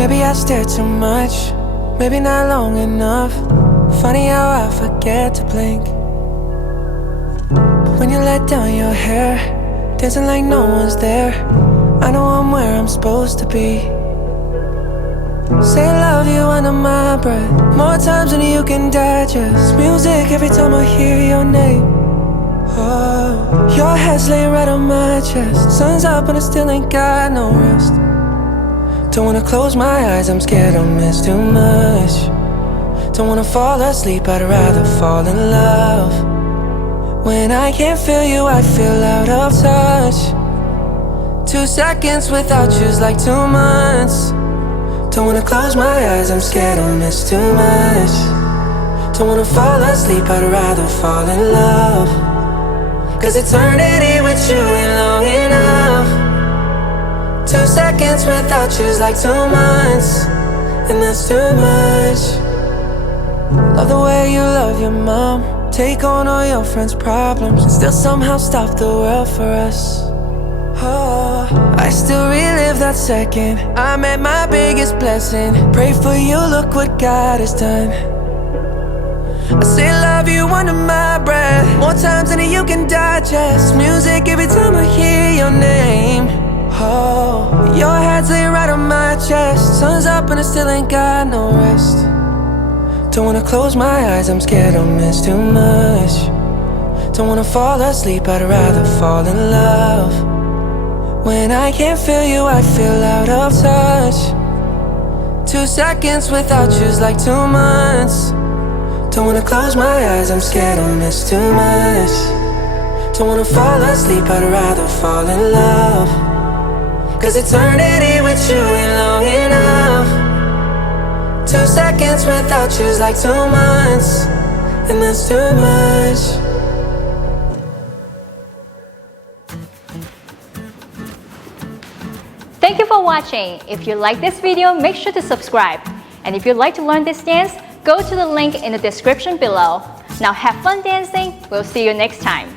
Maybe I stare too much, maybe not long enough. Funny how I forget to blink. But when you let down your hair, dancing like no one's there, I know I'm where I'm supposed to be. Say I love you under my breath, more times than you can digest. Music every time I hear your name. Oh, your head's laying right on my chest. Sun's up and I still ain't got no rest. Don't wanna close my eyes, I'm scared I'll miss too much. Don't wanna fall asleep, I'd rather fall in love. When I can't feel you, I feel out of touch. 2 seconds without you's like 2 months. Don't wanna close my eyes, I'm scared I'll miss too much. Don't wanna fall asleep, I'd rather fall in love. Cause eternity with you ain't long enough. 2 seconds without you's like 2 months, and that's too much. Love the way you love your mom, take on all your friends' problems, and still somehow stop the world for us. Oh, I still relive that second I met my biggest blessing. Pray for you, look what God has done. I say love you under my breath, more times than you can digest. Music every time I hear your name. Oh, your head's laying right on my chest. Sun's up and I still ain't got no rest. Don't wanna close my eyes, I'm scared I'll miss too much. Don't wanna fall asleep, I'd rather fall in love. When I can't feel you, I feel out of touch. 2 seconds without you's like 2 months. Don't wanna close my eyes, I'm scared I'll miss too much. Don't wanna fall asleep, I'd rather fall in love. Cause eternity with you ain't long enough. 2 seconds without you's like 2 months, and that's too much. Thank you for watching. If you like this video, make sure to subscribe. And if you'd like to learn this dance, go to the link in the description below. Now have fun dancing. We'll see you next time.